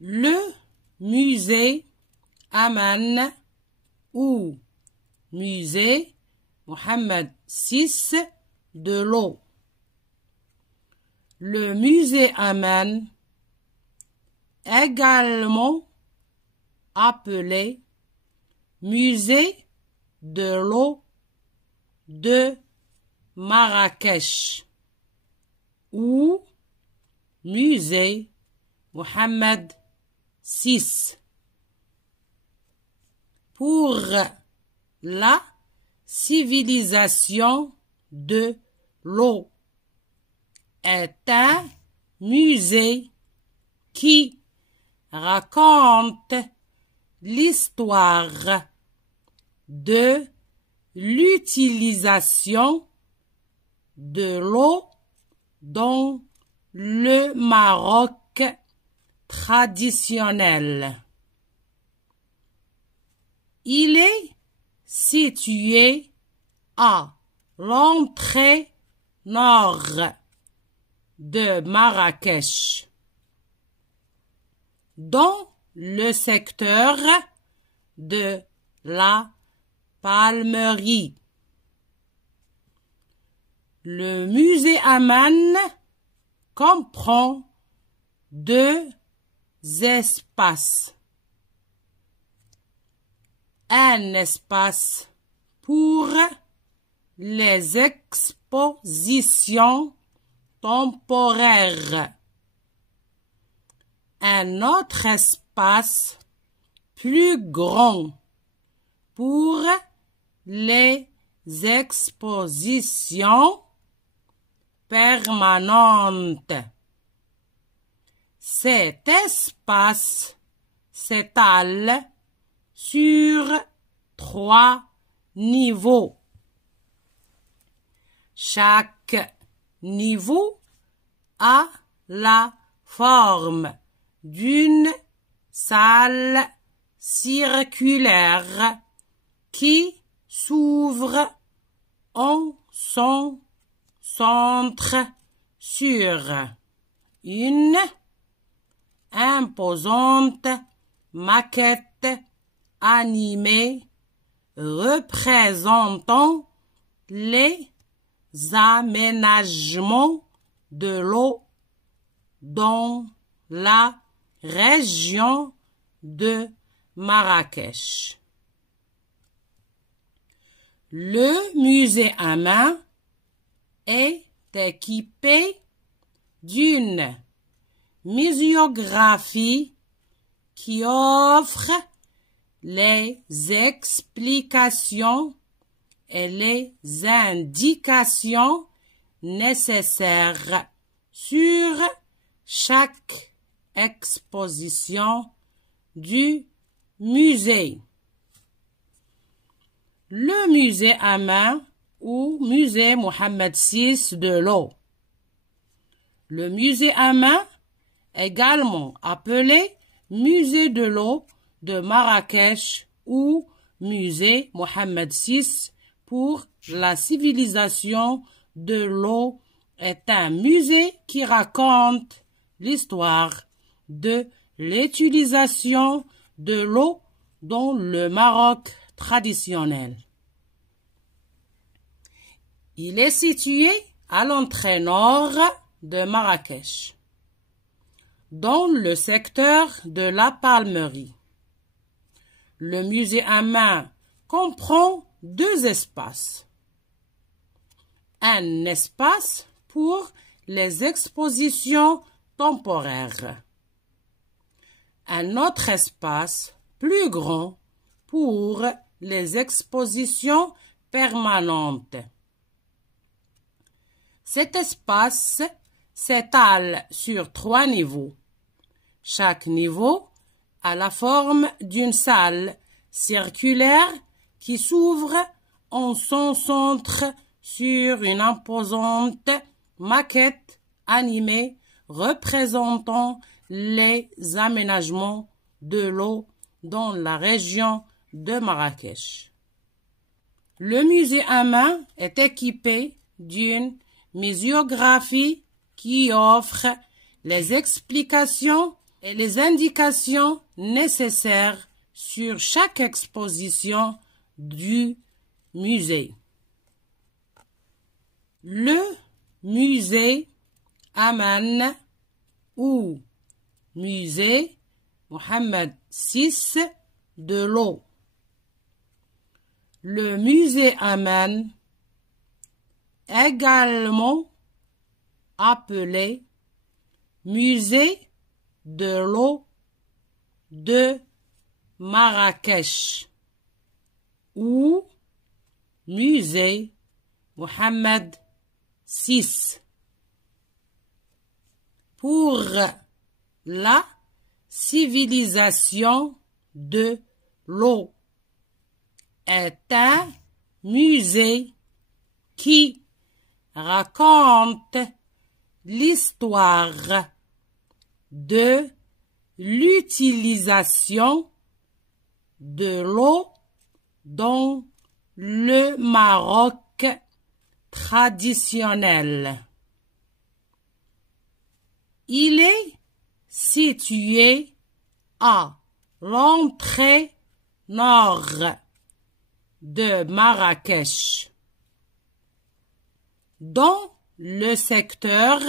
Le musée Aman ou musée Mohammed VI de l'eau. Le musée Aman, également appelé musée de l'eau de Marrakech ou musée Mohammed VI pour la civilisation de l'eau est un musée qui raconte l'histoire de l'utilisation de l'eau dans le Maroc traditionnel. Il est situé à l'entrée nord de Marrakech, dans le secteur de la Palmerie. Le musée Aman comprend deux espaces. Un espace pour les expositions temporaires. Un autre espace plus grand pour les expositions permanentes. Cet espace s'étale sur 3 niveaux. Chaque niveau a la forme d'une salle circulaire qui s'ouvre en son centre sur une imposante maquette animée représentant les aménagements de l'eau dans la région de Marrakech. Le musée Aman est équipé d'une muséographie qui offre les explications et les indications nécessaires sur chaque exposition du musée. Le musée Aman ou musée Mohammed VI de l'eau. Le musée Aman, également appelé musée de l'eau de Marrakech ou musée Mohammed VI pour la civilisation de l'eau, est un musée qui raconte l'histoire de l'utilisation de l'eau dans le Maroc traditionnel. Il est situé à l'entrée nord de Marrakech, dans le secteur de la Palmerie. Le musée Aman comprend 2 espaces. Un espace pour les expositions temporaires. Un autre espace plus grand pour les expositions permanentes. Cet espace s'étale sur 3 niveaux. Chaque niveau a la forme d'une salle circulaire qui s'ouvre en son centre sur une imposante maquette animée représentant les aménagements de l'eau dans la région de Marrakech. Le musée Aman est équipé d'une muséographie qui offre les explications et les indications nécessaires sur chaque exposition du musée. Le musée Aman ou musée Mohammed VI de l'eau. Le musée Aman, également appelé musée de l'eau de Marrakech ou musée Mohammed VI. Pour la civilisation de l'eau est un musée qui raconte l'histoire de l'utilisation de l'eau dans le Maroc traditionnel. Il est situé à l'entrée nord de Marrakech, dans le secteur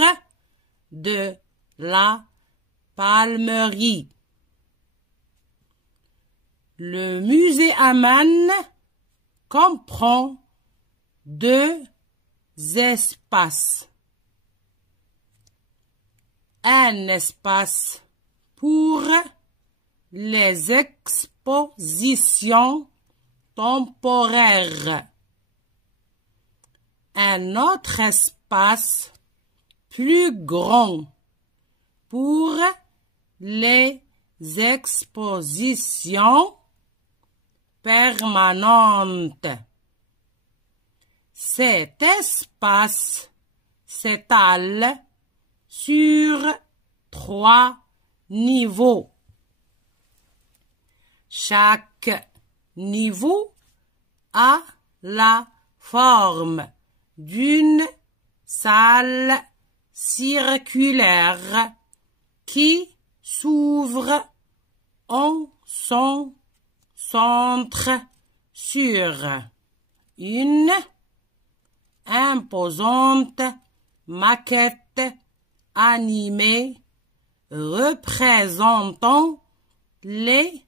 de la Palmerie. Le musée Aman comprend deux espaces. Un espace pour les expositions temporaires. Un autre espace plus grand pour les expositions permanentes. Cet espace s'étale sur 3 niveaux. Chaque niveau a la forme d'une salle circulaire qui s'ouvre en son centre sur une imposante maquette animée représentant les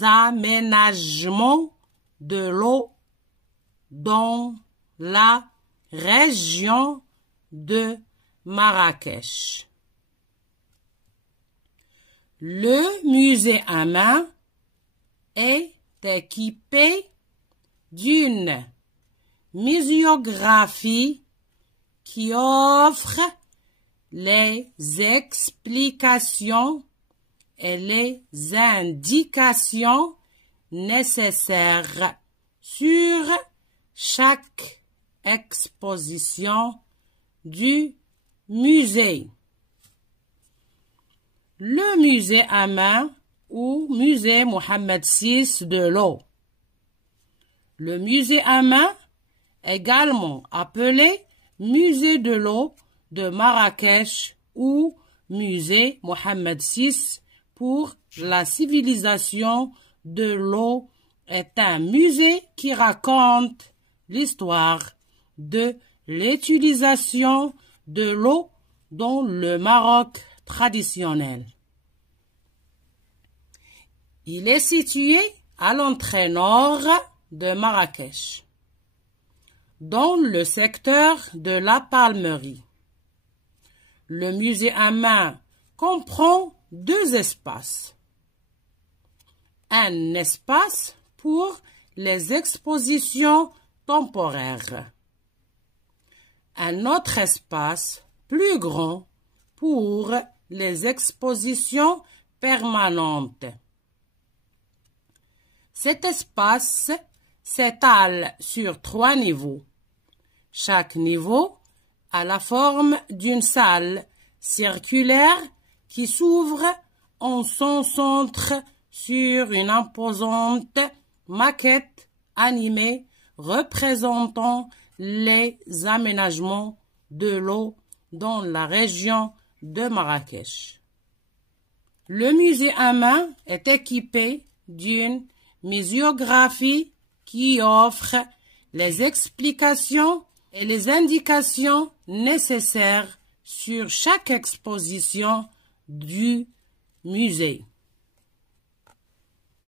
aménagements de l'eau dans la région de Marrakech. Le musée Aman est équipé d'une muséographie qui offre les explications et les indications nécessaires sur chaque exposition du musée. Le musée Aman ou musée Mohammed VI de l'eau. Le musée Aman, également appelé musée de l'eau de Marrakech ou musée Mohammed VI pour la civilisation de l'eau, est un musée qui raconte l'histoire de l'utilisation de l'eau dans le Maroc traditionnel. Il est situé à l'entrée nord de Marrakech, dans le secteur de la Palmerie. Le musée Aman comprend deux espaces. Un espace pour les expositions temporaires. Un autre espace plus grand pour les expositions permanentes. Cet espace s'étale sur 3 niveaux. Chaque niveau a la forme d'une salle circulaire qui s'ouvre en son centre sur une imposante maquette animée représentant les aménagements de l'eau dans la région de Marrakech. Le musée Hamon est équipé d'une muséographie qui offre les explications et les indications nécessaires sur chaque exposition du musée.